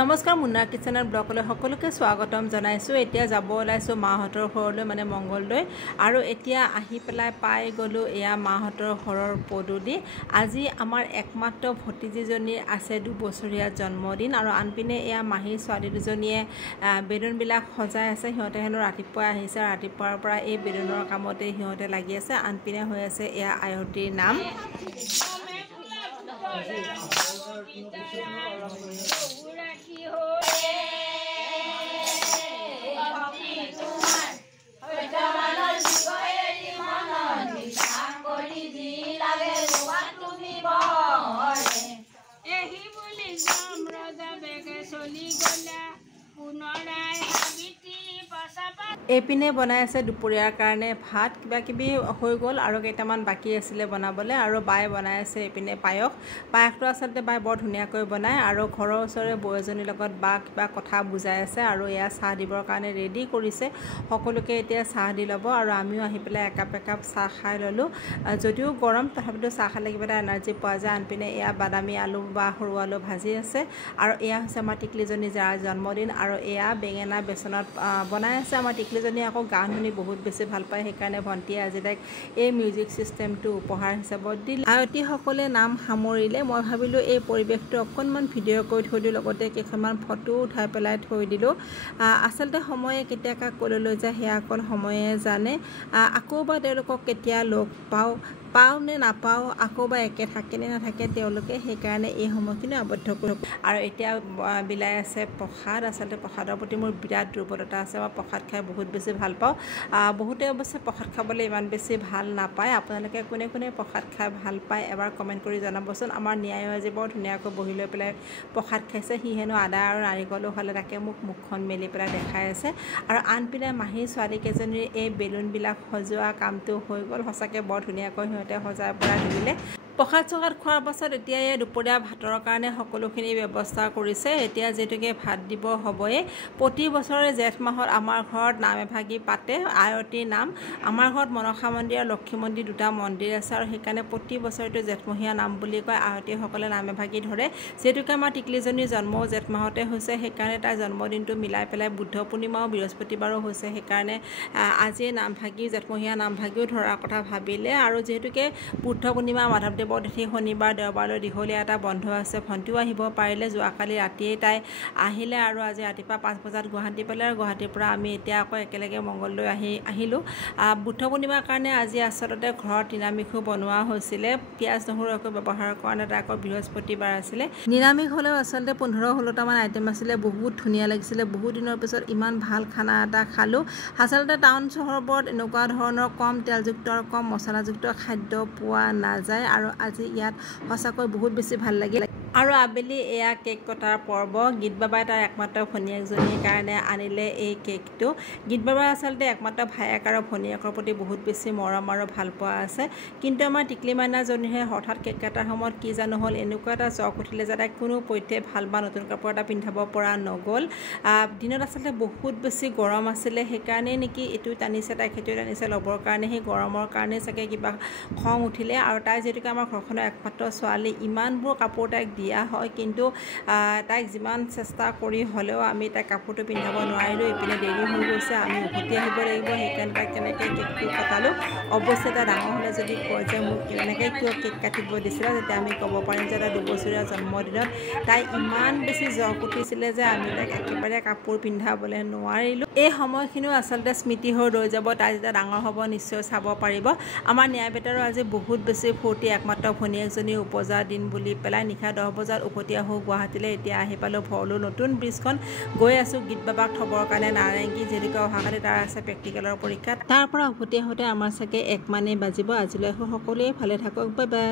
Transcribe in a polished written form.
নমস্কাৰ মুন্না কিচেনৰ ব্লগলৈ সকলোকে স্বাগতম জনাইছোঁ। এতিয়া যাব ওলাইছোঁ মাহঁতৰ ঘৰলৈ মানে মংগলদৈ, আৰু এতিয়া আহি পেলাই পাই গ'লোঁ এয়া মাহঁতৰ ঘৰৰ পদূলি। আজি আমাৰ একমাত্ৰ ভতিজীজনীৰ আছে 2 বছৰীয়া জন্মদিন, আৰু আনপিনে এয়া মাহীৰ ছোৱালী দুজনীয়ে বেলুনবিলাক সজাই আছে। সিহঁতে হেনো ৰাতিপুৱা আহিছে, ৰাতিপুৱাৰ পৰা এই বেলুনৰ কামতে সিহঁতে লাগি আছে। আনপিনে হৈ আছে এয়া আয়তীৰ নাম। এইপিনে বনাই আছে দুপৰীয়াৰ কাৰণে ভাত, কিবা কিবি হৈ গ'ল আৰু কেইটামান বাকী আছিলে বনাবলৈ। আৰু বায়ে বনাই আছে এইপিনে পায়সটো আচলতে বায়ে বৰ ধুনীয়াকৈ বনায়, আৰু ঘৰৰ ওচৰৰে বৌ এজনীৰ লগত বা কিবা কথা বুজাই আছে। আৰু এয়া চাহ দিবৰ কাৰণে ৰেডি কৰিছে, সকলোকে এতিয়া চাহ দি ল'ব। আৰু আমিও আহি পেলাই একাপ চাহ খাই ল'লোঁ। যদিও গৰম তথাপিতো চাহ খালে কিবা এটা এনাৰ্জি পোৱা যায়। আনপিনে এয়া বাদামী আলু বা সৰু আলু ভাজি আছে, আৰু এয়া হৈছে আমাৰ টিকলিজনী যাৰ জন্মদিন। আৰু এয়া বেঙেনা বেচনত বনাই আছে। আমাৰ টিকলিজনীয়ে আকৌ গান শুনি বহুত বেছি ভাল পায়, সেইকাৰণে ভণ্টিয়ে আজি তাইক এই মিউজিক চিষ্টেমটো উপহাৰ হিচাপত দিলে। আয়তীসকলে নাম সামৰিলে। মই ভাবিলোঁ এই পৰিৱেশটো অকণমান ভিডিঅ' কৰি থৈ দিওঁ, লগতে কেইখনমান ফটো উঠাই পেলাই থৈ দিলোঁ। আচলতে সময়ে কেতিয়া কাক ক'লৈ লৈ যায় সেয়া অকল সময়ে জানে। আকৌ বা তেওঁলোকক কেতিয়া লগ পাওঁ নে নাপাওঁ, আকৌ বা একে থাকে নে নাথাকে তেওঁলোকে, সেইকাৰণে এই সময়খিনি আবদ্ধ কৰোঁ। আৰু এতিয়া বিলাই আছে প্ৰসাদ। আচলতে প্ৰসাদৰ প্ৰতি মোৰ বিৰাট দুৰ্বলতা আছে, মই প্ৰসাদ খাই বহুত বেছি ভাল পাওঁ। বহুতে অৱশ্যে প্ৰসাদ খাবলৈ ইমান বেছি ভাল নাপায়। আপোনালোকে কোনে কোনে প্ৰসাদ খাই ভাল পায় এবাৰ কমেণ্ট কৰি জনাবচোন। আমাৰ ন্যায়ো আজি বৰ ধুনীয়াকৈ বহি লৈ পেলাই প্ৰসাদ খাইছে। সি হেনো আদা আৰু নাৰিকলো খালে, তাকে মোক মুখখন মেলি পেলাই দেখাই আছে। আৰু আনপিনে মাহীৰ ছোৱালীকেইজনীৰ এই বেলুনবিলাক সজোৱা কামটো হৈ গ'ল। সঁচাকৈ বৰ ধুনীয়াকৈ সিহঁতে সজাই পৰাই তুলিলে। প্ৰসাদ চসাদ খোৱাৰ পাছত এতিয়া এই দুপৰীয়া ভাতৰ কাৰণে সকলোখিনি ব্যৱস্থা কৰিছে। এতিয়া যিহেতুকে ভাত দিব হ'বই, প্ৰতি বছৰে জেঠ মাহত আমাৰ ঘৰত নাম এভাগি পাতে, আয়তীৰ নাম। আমাৰ ঘৰত মনসা মন্দিৰ আৰু লক্ষী মন্দিৰ 2টা মন্দিৰ আছে, আৰু সেইকাৰণে প্ৰতি বছৰতে জেঠমহীয়া নাম বুলি কয়। আয়তীসকলে নাম এভাগি ধৰে। যিহেতুকে আমাৰ টিকলিজনীৰ জন্মও জেঠ মাহতে হৈছে, সেইকাৰণে তাইৰ জন্মদিনটো মিলাই পেলাই বুদ্ধ পূৰ্ণিমাও বৃহস্পতিবাৰো হৈছে, সেইকাৰণে আজিয়ে নামভাগি জেঠমহীয়া নামভাগিও ধৰাৰ কথা ভাবিলে। আৰু যিহেতুকে বুদ্ধ পূৰ্ণিমা মাধৱদেৱৰ তিথি শনিবাৰ দেওবাৰলৈ দীঘলীয়া এটা বন্ধ আছে, ভণ্টিও আহিব পাৰিলে। যোৱাকালি ৰাতিয়েই তাই আহিলে, আৰু আজি ৰাতিপুৱা 5 বজাত গুৱাহাটী পালে। আৰু গুৱাহাটীৰ পৰা আমি এতিয়া আকৌ একেলগে মংগলদৈ আহিলোঁ। বুদ্ধ পূৰ্ণিমাৰ কাৰণে আজি আচলতে ঘৰত নিৰামিষো বনোৱা হৈছিলে, পিঁয়াজ নহৰু একো ব্যৱহাৰ কৰা নাই। আকৌ বৃহস্পতিবাৰ আছিলে। নিৰামিষ হ'লেও আচলতে 15-16টামান আইটেম আছিলে, বহুত ধুনীয়া লাগিছিলে। বহুত দিনৰ পিছত ইমান ভাল খানা এটা খালোঁ। আচলতে টাউন চহৰবোৰত এনেকুৱা ধৰণৰ কম তেলযুক্ত আৰু কম মছলাযুক্ত খাদ্য পোৱা নাযায়, আৰু আজি ইয়াত সঁচাকৈ বহুত বেছি ভাল লাগিল। আৰু আবেলি এয়া কেক কটাৰ পৰ্ব। গীত বাবাই তাৰ একমাত্ৰ ভনীয়েকজনীৰ কাৰণে আনিলে এই কেকটো। গীত বাবাৰ আচলতে একমাত্ৰ ভায়েক আৰু ভনীয়েকৰ প্ৰতি বহুত বেছি মৰম আৰু ভাল পোৱা আছে। কিন্তু আমাৰ টিকলি মাইনাজনীহে হঠাৎ কেক কটাৰ সময়ত কি জানো হ'ল, এনেকুৱা এটা জক উঠিলে যে তাইক কোনোপধ্যে ভাল বা নতুন কাপোৰ এটা পিন্ধাব পৰা নগ'ল। দিনত আচলতে বহুত বেছি গৰম আছিলে, সেইকাৰণেই নেকি এইটো টানিছে তাইক, সেইটো টানিছে ল'বৰ কাৰণে। সেই গৰমৰ কাৰণেই চাগে কিবা খং উঠিলে। আৰু তাই যিহেতুকে আমাৰ ঘৰখনৰ একমাত্ৰ ছোৱালী, ইমানবোৰ কাপোৰ তাইক দিয়া হয়, কিন্তু তাইক যিমান চেষ্টা কৰি হ'লেও আমি তাইক কাপোৰটো পিন্ধাব নোৱাৰিলোঁ। এইপিনে দেৰি হৈ গৈছে, আমি উভতি আহিব লাগিব, সেইকাৰণে তাইক তেনেকৈ কেকটো কটালোঁ। অৱশ্যে তাই ডাঙৰ হ'লে যদি কয় যে মোক এনেকৈ কিয় কেক কাটিব দিছিলে, তেতিয়া আমি ক'ব পাৰিম যে তাই 2 বছৰীয়া জন্মদিনত তাই ইমান বেছি জক উঠিছিলে যে আমি তাইক একেবাৰে কাপোৰ পিন্ধাবলৈ নোৱাৰিলোঁ। এই সময়খিনিও আচলতে স্মৃতি হৈ ৰৈ যাব। তাই যেতিয়া ডাঙৰ হ'ব নিশ্চয় চাব পাৰিব। আমাৰ ন্যায় বেটাৰো আজি বহুত বেছি ফূৰ্তি, একমাত্ৰ ভনীয়েকজনী উপজা দিন বুলি পেলাই। নিশা 10 বজাত উভতি আহোঁ গুৱাহাটীলৈ। এতিয়া আহি পালোঁ ভৰলু নতুন ব্ৰিজখন। গৈ আছোঁ গীত বাবাক থ'বৰ কাৰণে নাৰেংগী, যিহেতুকে অহাকালি তাৰ আছে প্ৰেক্টিকেলৰ পৰীক্ষা। তাৰ পৰা উভতি আহোঁতে আমাৰ চাগে 1 মানেই বাজিব। আজিলৈ সকলোৱে ভালে থাকক, বাই বাই।